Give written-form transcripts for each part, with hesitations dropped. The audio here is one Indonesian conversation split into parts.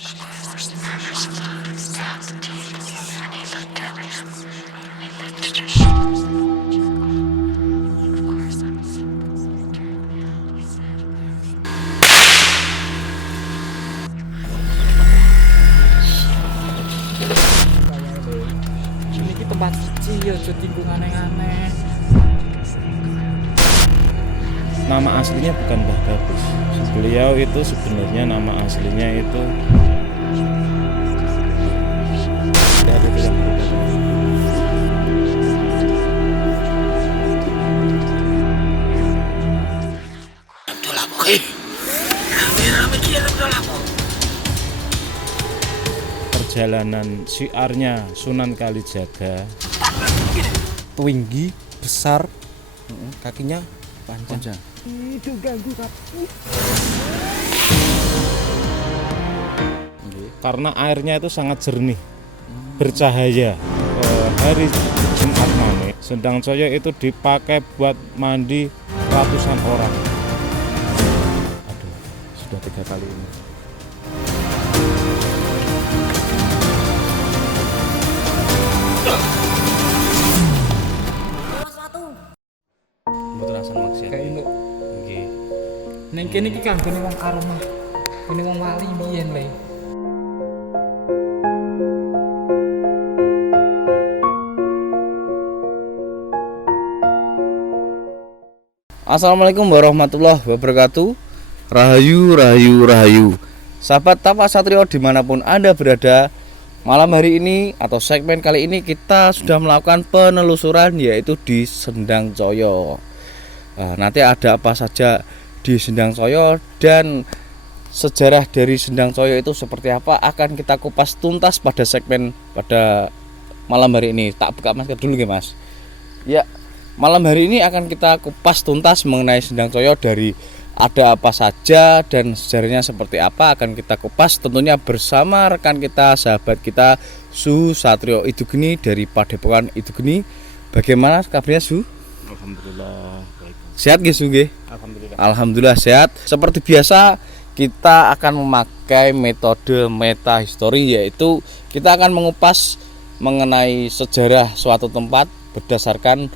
Ini tempat suci ya, tinggung aneh-aneh. Nama aslinya bukan Mbah Gabus. Beliau itu sebenarnya nama aslinya itu dari yang perjalanan syiarnya Sunan Kalijaga. Tinggi, besar, kakinya panjang. Itu ganggu kamu. Karena airnya itu sangat jernih, bercahaya. Hari Jumat Mane, Sendang Coyo itu dipakai buat mandi ratusan orang. Aduh, sudah 3 kali ini. Mboten asal maksiat. Kayak ini. Nggih. Ning kene iki kanggone wong karomah. Kene wong wali biyen le. Assalamualaikum warahmatullahi wabarakatuh. Rahayu, rahayu, rahayu. Sahabat Tapak Satrio dimanapun Anda berada, malam hari ini atau segmen kali ini kita sudah melakukan penelusuran yaitu di Sendang Coyo. Nanti ada apa saja di Sendang Coyo dan sejarah dari Sendang Coyo itu seperti apa akan kita kupas tuntas pada segmen pada malam hari ini. Tak buka masker dulu ya Mas. Ya, malam hari ini akan kita kupas tuntas mengenai Sendang Coyo, dari ada apa saja dan sejarahnya seperti apa akan kita kupas tentunya bersama rekan kita, sahabat kita Su Satrio Idugeni dari Padepokan Idugeni. Bagaimana kabarnya Su? Alhamdulillah baik. Sehat nggih Su nggih? Alhamdulillah. Alhamdulillah sehat. Seperti biasa kita akan memakai metode meta history, yaitu kita akan mengupas mengenai sejarah suatu tempat berdasarkan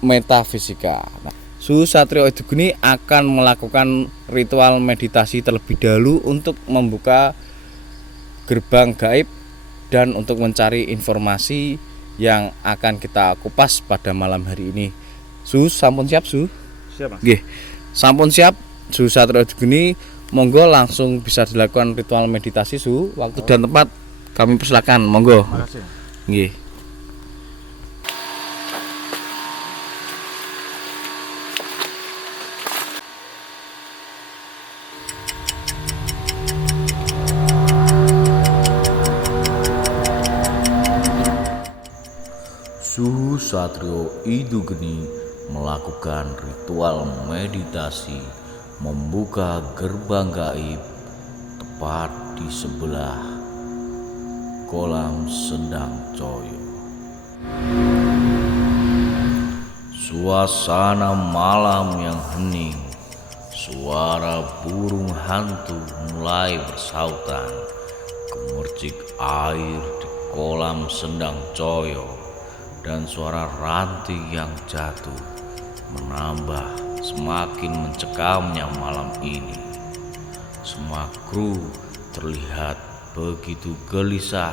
metafisika. Su Satrio Idugeni akan melakukan ritual meditasi terlebih dahulu untuk membuka gerbang gaib dan untuk mencari informasi yang akan kita kupas pada malam hari ini. Su, sampun siap Su? Siap Mas. Nggih. Sampun siap Su Satrio Idugeni, monggo langsung bisa dilakukan ritual meditasi Su. Waktu dan tempat kami persilakan, monggo. Makasih. Nggih. Su Satrio Idugeni melakukan ritual meditasi membuka gerbang gaib tepat di sebelah kolam Sendang Coyo. Suasana malam yang hening, suara burung hantu mulai bersautan, gemercik air di kolam Sendang Coyo dan suara ranting yang jatuh menambah semakin mencekamnya malam ini. Semua kru terlihat begitu gelisah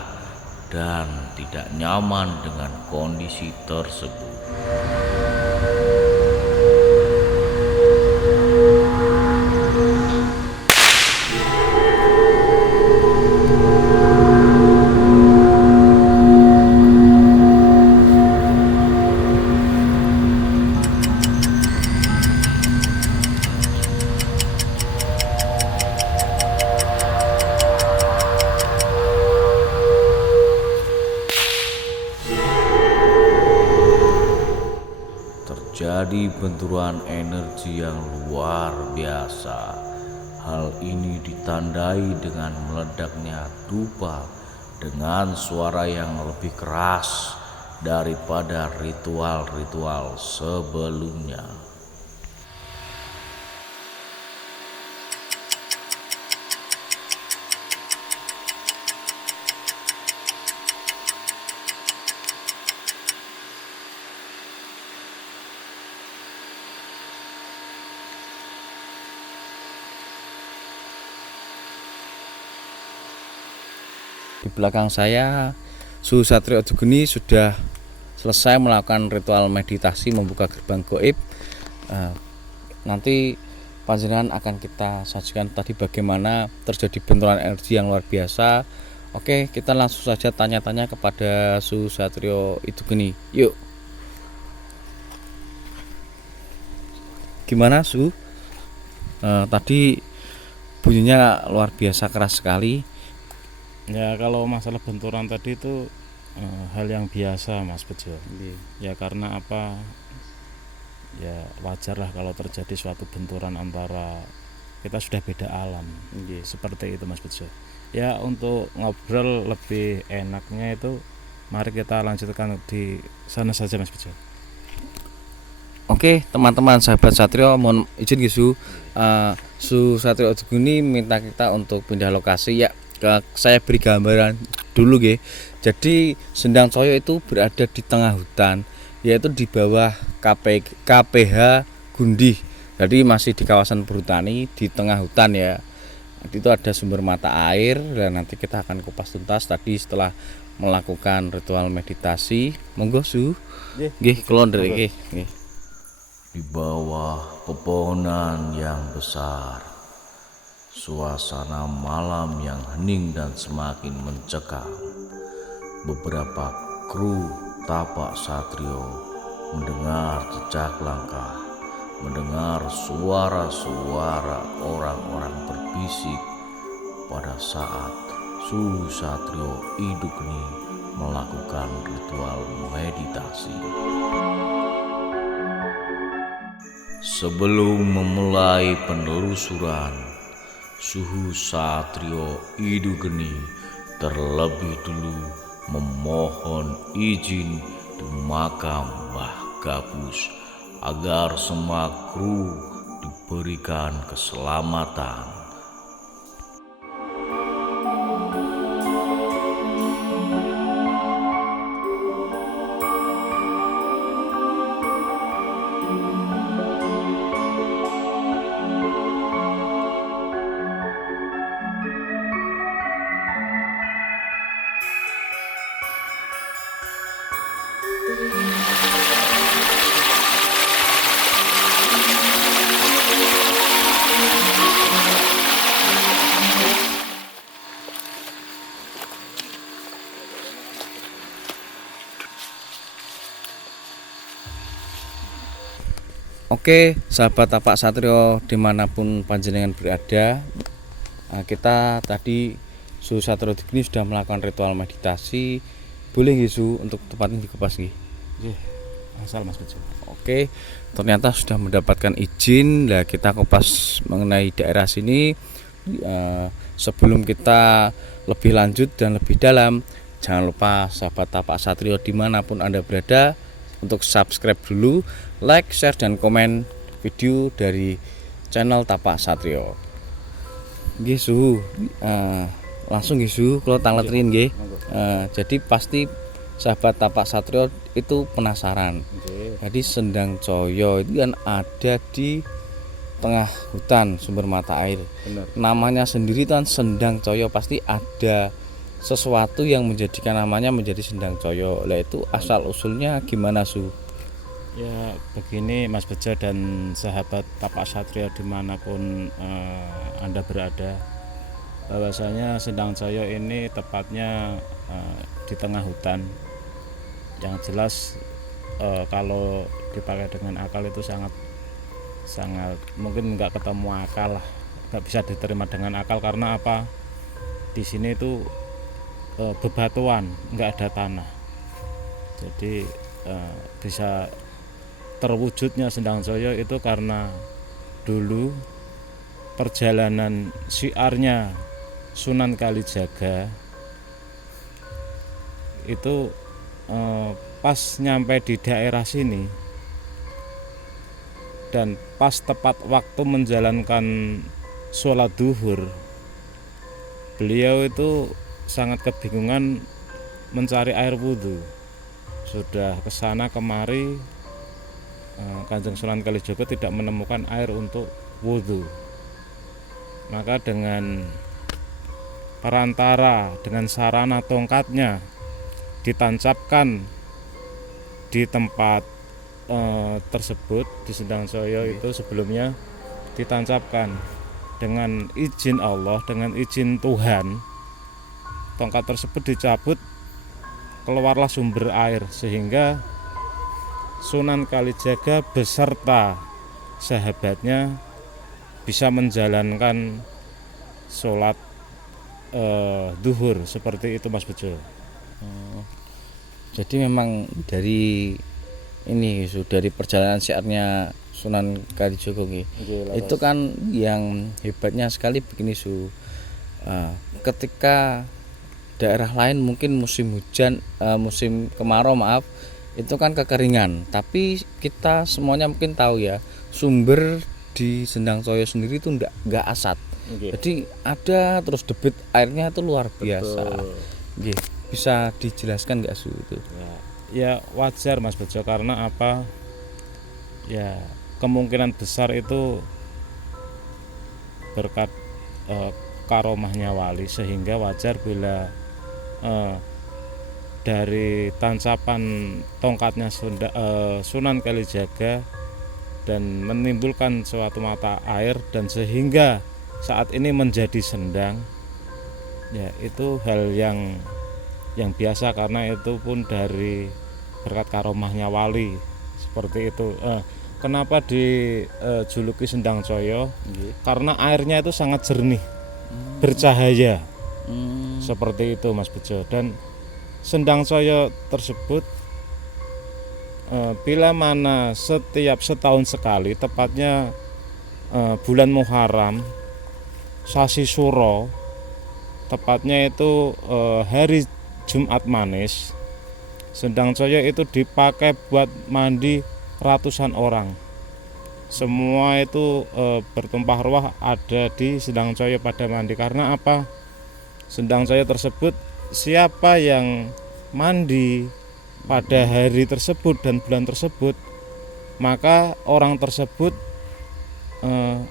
dan tidak nyaman dengan kondisi tersebut. Terjadi benturan energi yang luar biasa. Hal ini ditandai dengan meledaknya dupa dengan suara yang lebih keras daripada ritual-ritual sebelumnya. di belakang saya Suhu Satrio Edugeni sudah selesai melakukan ritual meditasi membuka gerbang gaib. Nanti panjenengan akan kita sajikan tadi bagaimana terjadi benturan energi yang luar biasa. Oke, kita langsung saja tanya-tanya kepada Suhu Satrio Edugeni. Yuk. Gimana Su? Tadi bunyinya luar biasa keras sekali. Ya kalau masalah benturan tadi itu hal yang biasa Mas Bejo. Ya karena apa? Ya wajar lah kalau terjadi suatu benturan antara kita sudah beda alam. Seperti itu Mas Bejo. Ya untuk ngobrol lebih enaknya itu mari kita lanjutkan di sana saja Mas Bejo. Oke teman-teman sahabat Satrio, mohon izin Su, Su Satrio Edugeni minta kita untuk pindah lokasi ya. Saya beri gambaran dulu nggih. Jadi Sendang Coyo itu berada di tengah hutan, yaitu di bawah KPH Gundih. Jadi masih di kawasan perhutani di tengah hutan ya. Itu ada sumber mata air dan nanti kita akan kupas tuntas tadi setelah melakukan ritual meditasi. Monggo Su. Nggih, kula nderek nggih. Di bawah pepohonan yang besar, suasana malam yang hening dan semakin mencekam. Beberapa kru Tapak Satrio mendengar jejak langkah, mendengar suara-suara orang-orang berbisik pada saat Suhu Satrio Edugeni melakukan ritual meditasi. Sebelum memulai penelusuran, Suhu Satrio Edugeni terlebih dulu memohon izin di makam Mbah Gabus agar semua kru diberikan keselamatan. Oke, sahabat Tapak Satrio dimanapun panjenengan berada, kita tadi Suhu Satrio Edugeni sudah melakukan ritual meditasi. Boleh nggih Su untuk tempatnya dikupas nggih? Nggih, asal Mas Bejo. Oke, ternyata sudah mendapatkan izin. Nah, kita kupas mengenai daerah sini. Sebelum kita lebih lanjut dan lebih dalam, jangan lupa sahabat Tapak Satrio dimanapun Anda berada untuk subscribe dulu, like, share, dan komen video dari channel Tapak Satrio. Nggih Suhu, langsung nggih Suhu kalau tangletrin nggih. Jadi pasti sahabat Tapak Satrio itu penasaran. Jadi Sendang Coyo itu kan ada di tengah hutan sumber mata air. Benar. Namanya sendiri kan Sendang Coyo, pasti ada sesuatu yang menjadikan namanya menjadi Sendang Coyo. Lah itu asal usulnya gimana Su? Ya begini Mas Bejo dan sahabat Tapak Satrio dimanapun Anda berada, bahwasanya Sendang Coyo ini tepatnya di tengah hutan. Yang jelas kalau dipakai dengan akal itu sangat mungkin nggak ketemu akal lah, nggak bisa diterima dengan akal. Karena apa? Di sini itu bebatuan, nggak ada tanah, jadi bisa terwujudnya Sendang Coyo itu karena dulu perjalanan syiarnya Sunan Kalijaga itu pas nyampe di daerah sini dan pas tepat waktu menjalankan sholat duhur, beliau itu sangat kebingungan mencari air wudhu. Sudah kesana kemari, Kanjeng Sunan Kalijaga tidak menemukan air untuk wudhu. Maka dengan perantara dengan sarana tongkatnya ditancapkan di tempat tersebut di Sendang Soyo itu sebelumnya ditancapkan dengan izin Allah, dengan izin Tuhan. Tongkat tersebut dicabut, keluarlah sumber air sehingga Sunan Kalijaga beserta sahabatnya bisa menjalankan sholat duhur seperti itu Mas Bejo. Jadi memang dari ini dari perjalanan syiarnya Sunan Kalijaga itu kan yang hebatnya sekali begini ketika daerah lain mungkin musim hujan, musim kemarau itu kan kekeringan, tapi kita semuanya mungkin tahu ya, sumber di Sendang Soyo sendiri itu enggak asat. Jadi ada terus debit airnya itu luar biasa. Bisa dijelaskan nggak itu? Ya wajar Mas Bejo, karena apa? Ya kemungkinan besar itu berkat karomahnya wali, sehingga wajar bila dari tancapan tongkatnya Sunan Kalijaga dan menimbulkan suatu mata air dan sehingga saat ini menjadi sendang, ya itu hal yang biasa, karena itu pun dari berkat karomahnya wali seperti itu. Kenapa dijuluki Sendang Soyo? Karena airnya itu sangat jernih, bercahaya, seperti itu Mas Bejo. Dan Sendang Soyo tersebut bila mana setiap setahun sekali, tepatnya bulan Muharram, sasi Suro, tepatnya itu hari Jumat Manis, Sendang Soyo itu dipakai buat mandi ratusan orang. Semua itu bertumpah ruah ada di Sendang Soyo pada mandi. Karena apa? Sendang Soyo tersebut, siapa yang mandi pada hari tersebut dan bulan tersebut, maka orang tersebut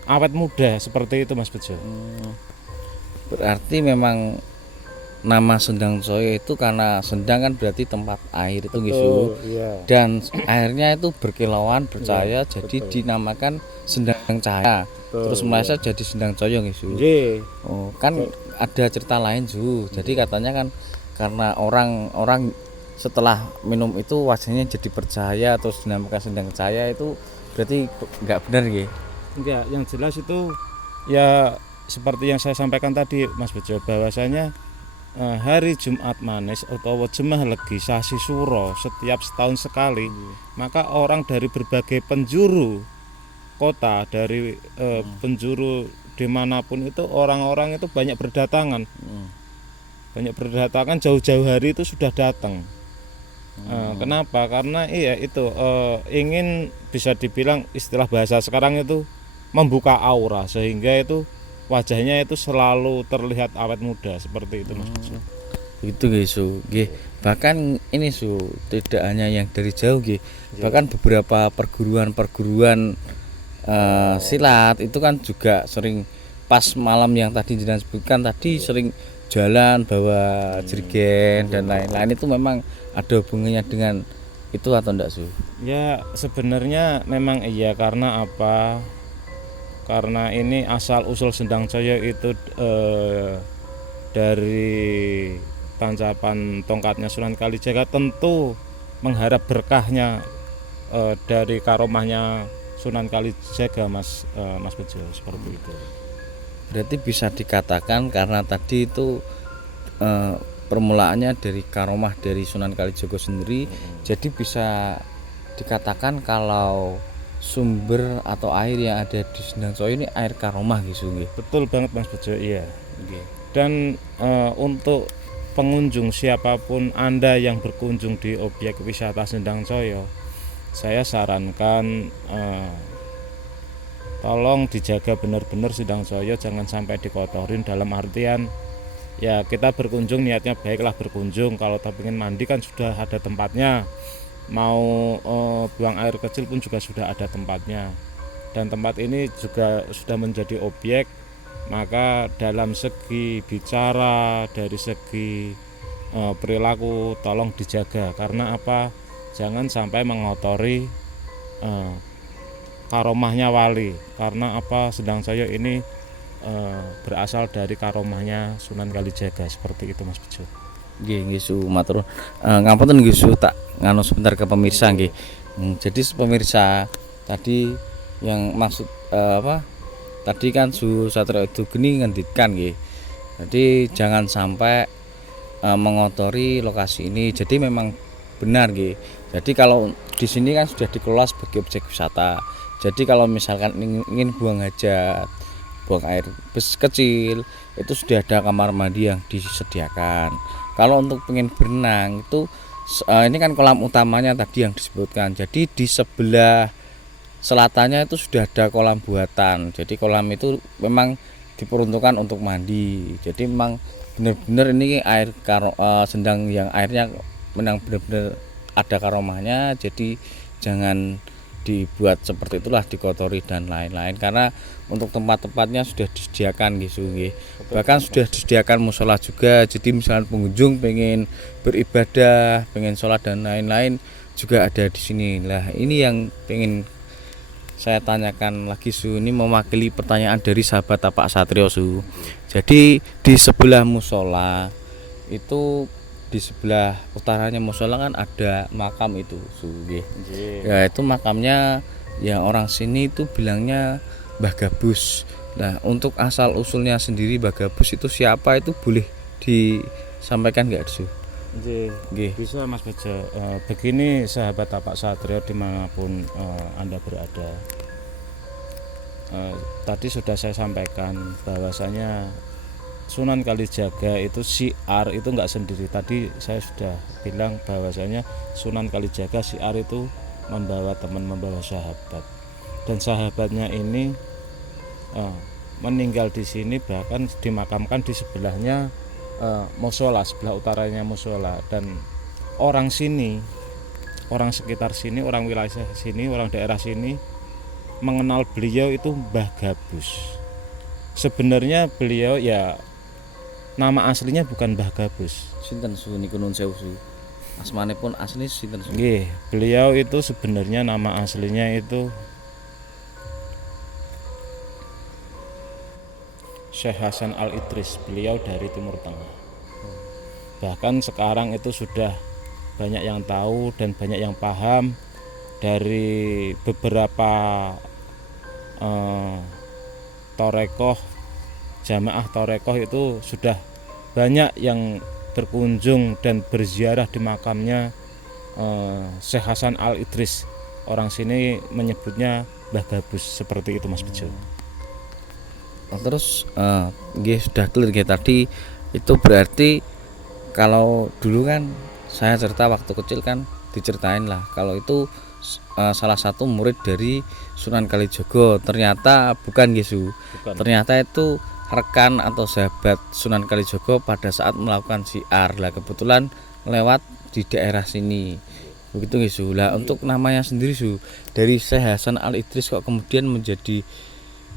awet muda, seperti itu Mas Bejo. Berarti memang nama Sendang Soyo itu karena sendang kan berarti tempat air itu gitu. Dan airnya itu berkilauan, bercahaya, jadi dinamakan Sendang Cahaya. Terus meleset jadi Sendang Soyo gitu. Kan ada cerita lain Jadi katanya kan karena orang setelah minum itu wajahnya jadi bercahaya, terus dinamakan Sendang Cahaya, itu berarti nggak benar gitu? Enggak, yang jelas itu ya seperti yang saya sampaikan tadi Mas Bejo, bahwasanya hari Jumat Manis atau Jemah Legi sasi Suro setiap setahun sekali, maka orang dari berbagai penjuru kota, dari penjuru dimanapun itu, orang-orang itu banyak berdatangan, jauh-jauh hari itu sudah datang. Kenapa? Karena itu ingin, bisa dibilang istilah bahasa sekarang itu, membuka aura, sehingga itu wajahnya itu selalu terlihat awet muda, seperti itu Mas. Itu guys, bahkan ini tidak hanya yang dari jauh bahkan beberapa perguruan silat itu kan juga sering pas malam yang tadi jenengan sebutkan tadi, sering jalan bawa jerigen dan lain-lain. Itu memang ada hubungannya dengan itu atau enggak Ya sebenarnya memang iya. Karena apa? Karena ini asal usul Sendang Soyo itu dari tancapan tongkatnya Sunan Kalijaga, tentu mengharap berkahnya dari karomahnya Sunan Kalijaga Mas Bejo, seperti itu. Berarti bisa dikatakan karena tadi itu permulaannya dari karomah dari Sunan Kalijaga sendiri, jadi bisa dikatakan kalau sumber atau air yang ada di Sendang Soyo ini air karomah gitu. Betul banget Mas Bejo, iya. Dan untuk pengunjung, siapapun Anda yang berkunjung di objek wisata Sendang Soyo, saya sarankan tolong dijaga benar-benar Sendang Soyo, jangan sampai dikotorin. Dalam artian ya kita berkunjung niatnya baiklah berkunjung, kalau tak ingin mandi kan sudah ada tempatnya, mau buang air kecil pun juga sudah ada tempatnya. Dan tempat ini juga sudah menjadi objek Maka dalam segi bicara, dari segi perilaku tolong dijaga, karena apa? Jangan sampai mengotori karomahnya wali, karena apa? Sedangsoyo ini berasal dari karomahnya Sunan Kalijaga, seperti itu Mas Bejo. Nggih Su matur. Ngapunten nggih Su, tak nganu sebentar ke pemirsa nggih. Jadi pemirsa tadi yang maksud apa? Tadi kan Su Satrio Idugeni ngendikan nggih. Jadi jangan sampai mengotori lokasi ini. Jadi memang benar nggih. Jadi kalau di sini kan sudah dikelola sebagai objek wisata. Jadi kalau misalkan ingin buang hajat, buang air kecil, itu sudah ada kamar mandi yang disediakan. Kalau untuk pengen berenang itu ini kan kolam utamanya tadi yang disebutkan. Jadi di sebelah selatannya itu sudah ada kolam buatan. Jadi kolam itu memang diperuntukkan untuk mandi. Jadi memang benar-benar ini air sendang yang airnya memang benar-benar ada karomahnya. Jadi jangan dibuat seperti itulah, dikotori dan lain-lain, karena untuk tempat-tempatnya sudah disediakan gitu nggih. Bahkan sudah disediakan musola juga. Jadi misalnya pengunjung pengen beribadah, pengen sholat dan lain-lain juga ada di sini. Lah ini yang pengen saya tanyakan lagi Su, ini mewakili pertanyaan dari sahabat Tapak Satrio Su. Jadi di sebelah musola itu, di sebelah utaranya musola kan ada makam itu Su nggih. Ya itu makamnya ya orang sini itu bilangnya Mbah Gabus. Nah untuk asal usulnya sendiri Mbah Gabus itu siapa, itu boleh disampaikan nggak Su? Nggih. Bisa Mas Bejo. Begini sahabat Tapak Satrio dimanapun Anda berada. Tadi sudah saya sampaikan bahwasanya Sunan Kalijaga itu syiar itu enggak sendiri. Tadi saya sudah bilang bahwasanya Sunan Kalijaga syiar itu membawa teman, membawa sahabat. Dan sahabatnya ini meninggal di sini, bahkan dimakamkan di sebelahnya musola, sebelah utaranya musola. Dan orang sini, orang sekitar sini, orang wilayah sini, orang daerah sini mengenal beliau itu Mbah Gabus. Sebenarnya beliau ya nama aslinya bukan Mbah Gabus. Sinten Su niku nun sewu Su? Asmanipun asli sinten Su? Nggih, beliau itu sebenarnya nama aslinya itu Syekh Hasan Al-Idris. Beliau dari Timur Tengah. Bahkan sekarang itu sudah banyak yang tahu dan banyak yang paham. Dari beberapa torekoh, jamaah torekoh itu sudah banyak yang berkunjung dan berziarah di makamnya Syekh Hasan Al-Idris. Orang sini menyebutnya Mbah Gabus, seperti itu Mas Bejo. Terus nggih sudah clear nggih tadi. Itu berarti kalau dulu kan saya cerita waktu kecil kan diceritain lah kalau itu salah satu murid dari Sunan Kalijaga. Ternyata bukan Yesu. Ternyata itu rekan atau sahabat Sunan Kalijaga pada saat melakukan syiar. Lah kebetulan lewat di daerah sini. Begitu Yesu. Lah untuk namanya sendiri Su, dari Syekh Hasan Al-Idris kok kemudian menjadi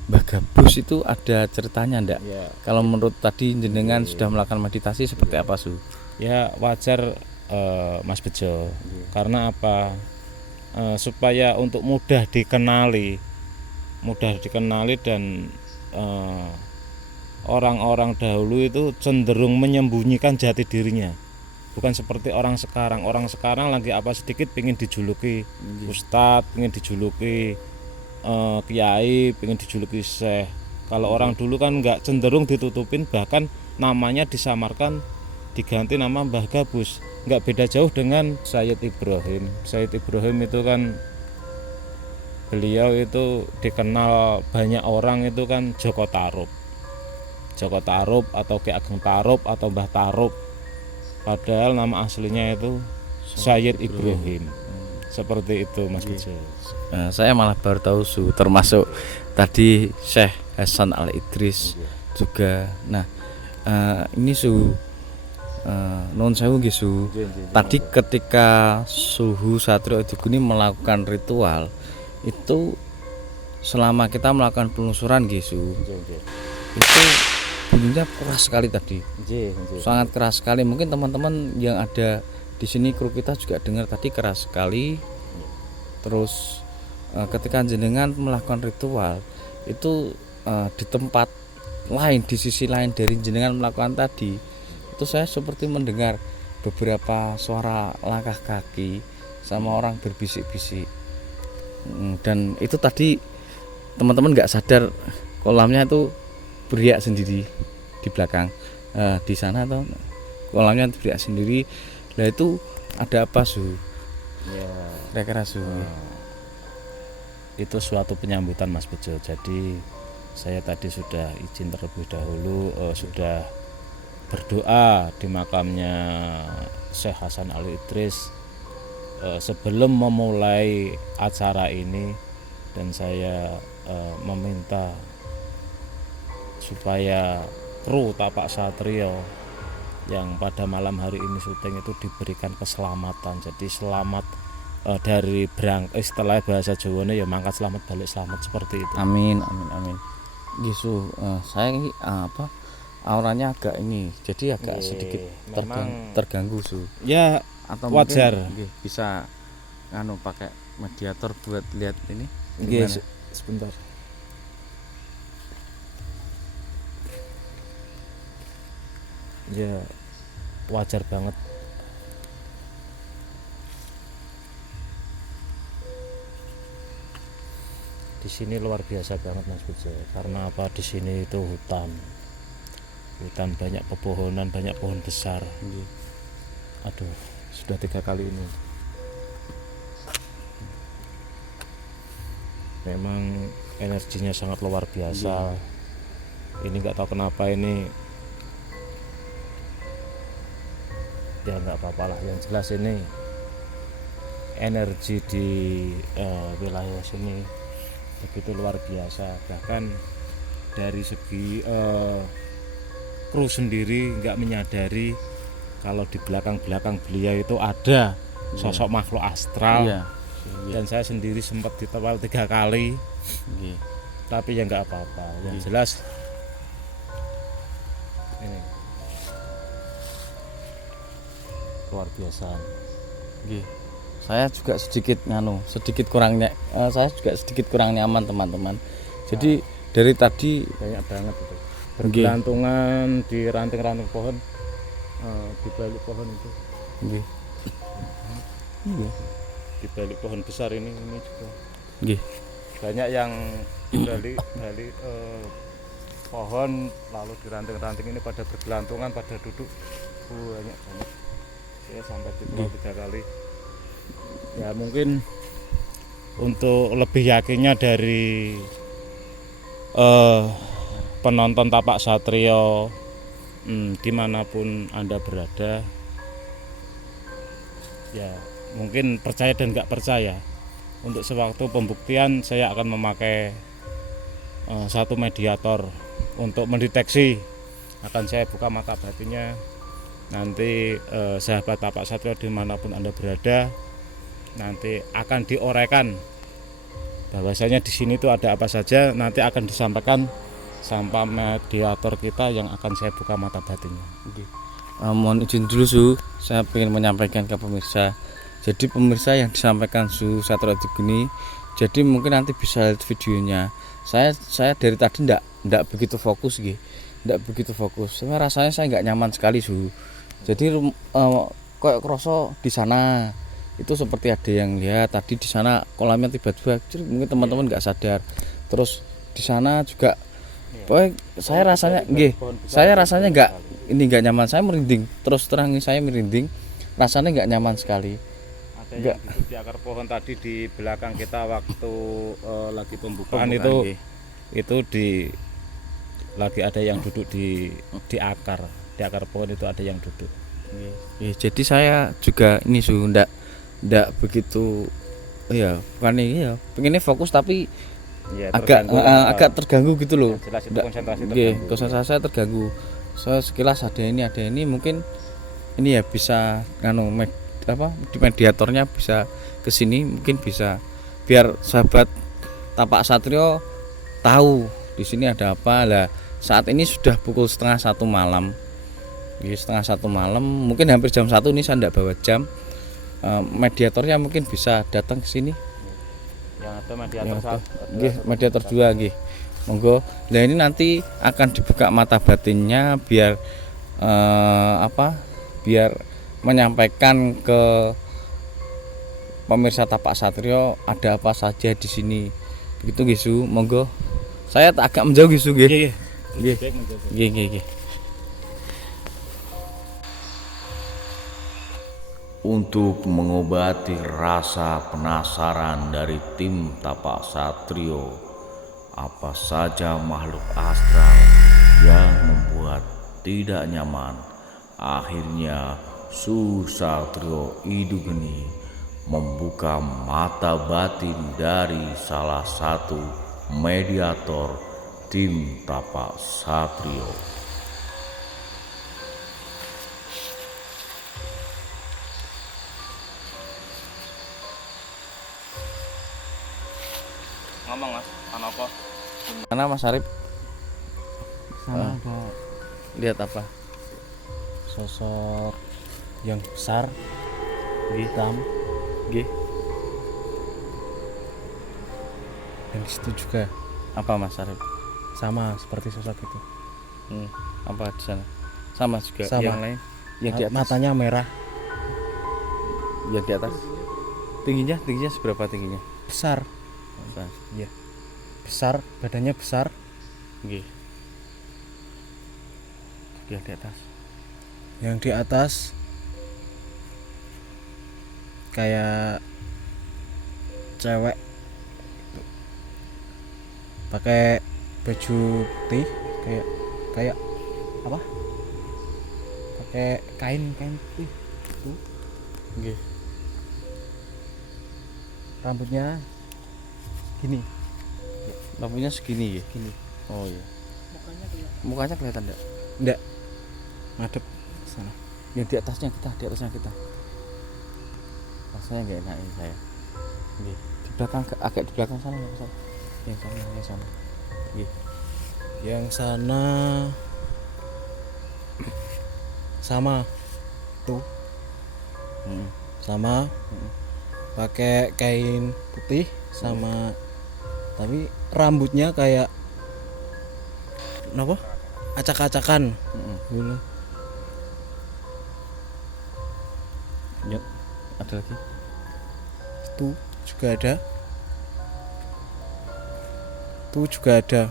Mbah Gabus, itu ada ceritanya ndak? Ya. Kalau menurut tadi jenengan sudah melakukan meditasi seperti apa Su? Ya wajar Mas Bejo. Karena apa? Supaya untuk mudah dikenali dan orang-orang dahulu itu cenderung menyembunyikan jati dirinya, bukan seperti orang sekarang. Orang sekarang lagi apa sedikit pengen dijuluki ustadz, pengen dijuluki kiai, pengen dijuluki syekh. Kalau orang dulu kan nggak, cenderung ditutupin, bahkan namanya disamarkan, diganti nama Mbah Gabus. Nggak beda jauh dengan Sayyid Ibrahim. Sayyid Ibrahim itu kan beliau itu dikenal banyak orang itu kan Joko Tarub atau Ki Ageng Tarub atau Mbah Tarub. Padahal nama aslinya itu Sayyid Ibrahim. Seperti itu Mas Bejo. Saya malah baru tahu Su, termasuk tadi Syekh Hasan Al-Idris juga. Nah ini Su, non sewu nggih Su. Tadi ketika Suhu Satrio Idugeni melakukan ritual itu, selama kita melakukan penelusuran nggih Su, itu bunyinya keras sekali tadi, Nggih, nggih. sangat keras sekali. Mungkin teman-teman yang ada di sini kru kita juga dengar tadi keras sekali. Terus ketika jenengan melakukan ritual itu di tempat lain, di sisi lain dari jenengan melakukan tadi, itu saya seperti mendengar beberapa suara langkah kaki sama orang berbisik-bisik. Dan itu tadi teman-teman nggak sadar kolamnya itu beriak sendiri di belakang, di sana tuh kolamnya beriak sendiri. Nah itu ada apa Su? Ya, Kira-kira Su? itu suatu penyambutan Mas Bejo. Jadi saya tadi sudah izin terlebih dahulu, sudah berdoa di makamnya Syekh Hasan Ali Idris sebelum memulai acara ini, dan saya meminta supaya kru Tapak Satrio yang pada malam hari ini syuting itu diberikan keselamatan. Jadi selamat dari istilah bahasa Jawa ya mangkat selamat balik selamat, seperti itu. Amin, amin, amin. Yesus, saya ini auranya agak ini, jadi agak sedikit memang terganggu Su. Ya Atau wajar. mungkin, bisa pakai mediator buat lihat ini. Nggih, Gimana? sebentar. Ya wajar banget. Di sini luar biasa banget Mas Bejo. Karena apa? Di sini itu hutan, banyak pepohonan, banyak pohon besar. Aduh, sudah 3 kali ini. Memang energinya sangat luar biasa. Ini nggak tahu kenapa ini. Ya nggak apa-apa lah. Yang jelas ini energi di wilayah sini begitu luar biasa. Bahkan dari segi kru sendiri nggak menyadari kalau di belakang beliau itu ada sosok makhluk astral. Iya. Dan saya sendiri sempat ditewal 3 kali, tapi ya nggak apa-apa. Yang jelas ini luar biasa. Saya juga sedikit saya juga sedikit kurang nyaman teman-teman. Jadi dari tadi Banyak banget itu bergelantungan di ranting-ranting pohon, di balik pohon itu, di balik pohon besar ini juga banyak yang di balik pohon, lalu di ranting-ranting ini pada bergelantungan, pada duduk, banyak banget. Saya sampai ditolak 3 kali. Ya mungkin untuk lebih yakinnya dari penonton Tapak Satrio, dimanapun Anda berada, ya mungkin percaya dan nggak percaya, untuk sewaktu pembuktian saya akan memakai satu mediator untuk mendeteksi. Akan saya buka mata batinnya. Nanti sahabat Tapak Satrio dimanapun Anda berada, nanti akan diuraikan bahwasanya di sini tuh ada apa saja. Nanti akan disampaikan sama mediator kita yang akan saya buka mata batinnya. mohon izin dulu Su, saya ingin menyampaikan ke pemirsa. Jadi pemirsa yang disampaikan Su Satrio Edugeni, jadi mungkin nanti bisa lihat videonya. Saya dari tadi ndak begitu fokus ndak begitu fokus. Rasanya saya nggak nyaman sekali Su. Jadi kayak kroso di sana itu seperti ada yang lihat tadi di sana kolamnya tiba-tiba, mungkin teman-teman nggak sadar. Terus di sana juga, saya rasanya nggak nyaman, saya merinding. Terus terang saya merinding, rasanya nggak nyaman sekali. Ada yang duduk di akar pohon tadi di belakang kita waktu lagi pembukaan itu lagi ada yang duduk di akar pohon itu, ada yang duduk. Jadi saya juga ini Su ndak begitu bukan ini pengennya fokus tapi Ya, agak terganggu gitu loh. Jelas itu konsentrasi Saya terganggu. Saya sekilas ada ini mungkin ini ya bisa di mediatornya bisa kesini, mungkin bisa biar sahabat Tapak Satrio tahu di sini ada apa lah. saat ini sudah pukul setengah 1 malam. Setengah 1 malam, mungkin hampir jam 1 ini saya tidak bawa jam. Mediatornya mungkin bisa datang ke sini. Yang ada mediator Nggih, mediator 2 nggih. Monggo. Nah ini nanti akan dibuka mata batinnya biar biar menyampaikan ke pemirsa Tapak Satrio ada apa saja di sini. Begitu nggih, Su. Monggo. Saya tak agak menjauh nggih, Su nggih. Nggih. Nggih. Untuk mengobati rasa penasaran dari tim Tapak Satrio, apa saja makhluk astral yang membuat tidak nyaman, akhirnya Suhu Satrio Idugeni membuka mata batin dari salah satu mediator tim Tapak Satrio. Ngomong Mas, apa? Mana Mas Arif? Sana ada Lihat apa? sosok yang besar, hitam, Nggih. dan di situ juga Apa Mas Arif? sama seperti sosok itu. Apa di sana? Sama juga. Sama. Yang lain? Yang di atas? Matanya merah, Yang di atas? Tingginya seberapa tingginya? besar, Besar. besar, badannya besar. Nggih. Yang di atas. Yang di atas kayak cewek gitu. Pakai baju putih, kayak apa? Pakai kain putih. Nggih. Rambutnya gini, Lampunya segini ya? gini. Oh iya. Mukanya kelihatan enggak? Enggak. Ngadep sana. Yang di atasnya kita. Rasanya enggak enak ini saya. Nggih. Di belakang agak di belakang sana ya, Mas. Yang sana. Nggih. Yang sana sama tuh, sama pakai kain putih sama, tapi rambutnya kayak apa? Acak-acakan. Gitu. Ya, ada lagi. Itu juga ada. Itu juga ada.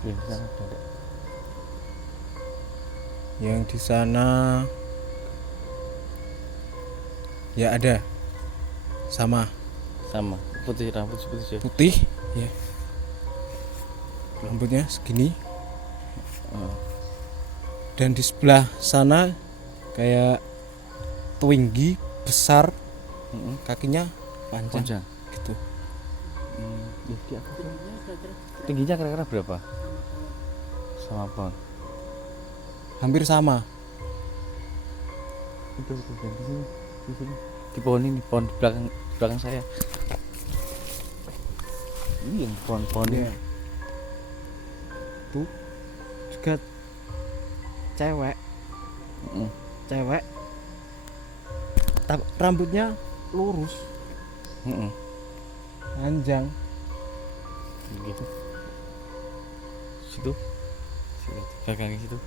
Di sana ada enggak? Yang di sana ya ada. Sama Sama. Putih, rambut putih ya. putih, ya. Rambutnya segini. Dan di sebelah sana kayak Twingie besar, kakinya panjang. Panjang. Gitu. Ya, di atas. Tingginya kira-kira berapa? Sama pohon. Hampir sama. Itu yang di sini. Di pohon ini, pohon di belakang saya. Ini yang pohon Iya. Tuh juga cewek. Cewek. Rambutnya lurus, panjang. Gitu. Situ. Belakang situ.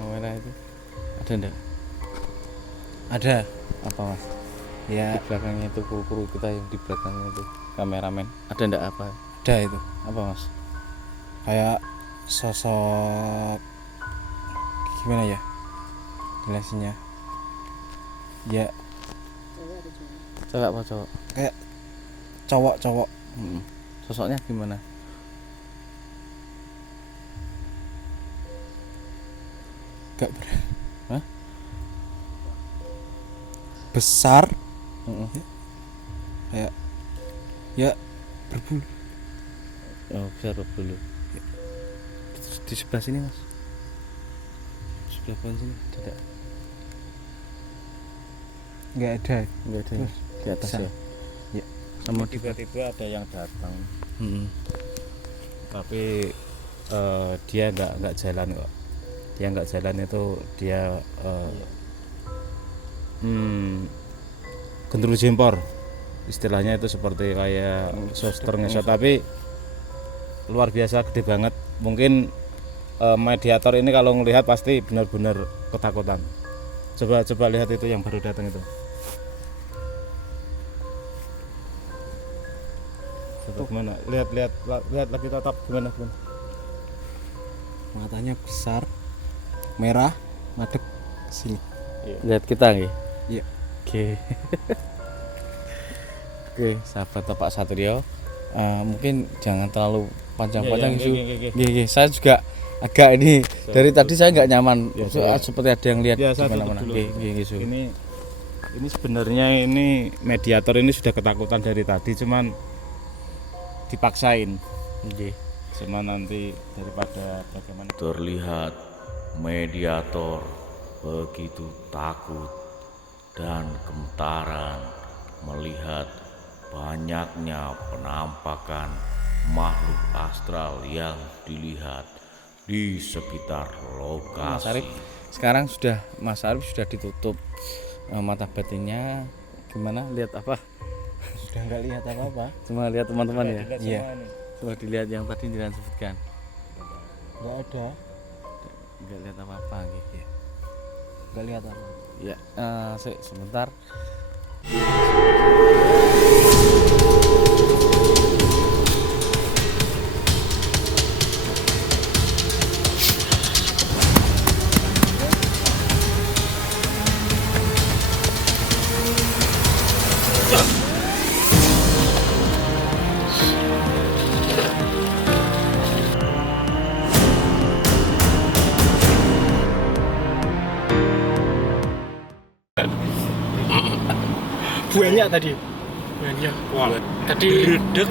Kamera itu. Ada enggak? Ada. Apa Mas? Ya, Di belakangnya itu kru-kru kita yang di belakangnya itu kameramen. Ada enggak apa? ada itu. Apa Mas? Kayak sosok, gimana ya jelasinnya, ya Cewek apa cowok? kayak cowok. Sosoknya gimana? Gak ber Hah? Besar, kayak ya berbulu. Oh, besar dulu. Di sebelah sini Mas. Sebelah pohon sini ada enggak? Nggak ada. Enggak ada. Terus, Di atas sana. ya. Ya. Sama di tiba-tiba ada yang datang. Mm-mm. Tapi dia nggak jalan kok. Dia nggak jalan itu dia gendruwo jempor istilahnya, itu seperti kayak suster ngesot, tapi luar biasa gede banget. Mungkin mediator ini kalau ngelihat pasti benar-benar ketakutan. Coba lihat itu yang baru datang itu. Coba gimana? Lihat lagi tatap gimana? Matanya besar, merah, madep sini. Lihat kita nggih. Iya. Oke. Oke, sahabat Tapak Satrio, mungkin jangan terlalu panjang-panjang isu. Nggih, saya juga agak ini dari tadi saya nggak nyaman. Seperti ada yang lihat di mana-mana. Nggih, Ini sebenarnya ini mediator ini sudah ketakutan dari tadi, cuman dipaksain. Nggih. Cuma nanti daripada bagaimana. Terlihat mediator begitu takut dan gemetaran melihat banyaknya penampakan makhluk astral yang dilihat di sekitar Mas Arif, lokasi. sekarang Mas Arif sudah ditutup mata batinnya. Gimana? Lihat apa? Sudah nggak lihat apa-apa. Cuma lihat teman-teman ya. Iya. Coba dilihat yang tadi jangan sebutkan. Nggak ada. Nggak lihat apa-apa gitu. Nggak lihat apa. Ya, sebentar. Banyak tadi. Banyak. Wah. Tadi redek.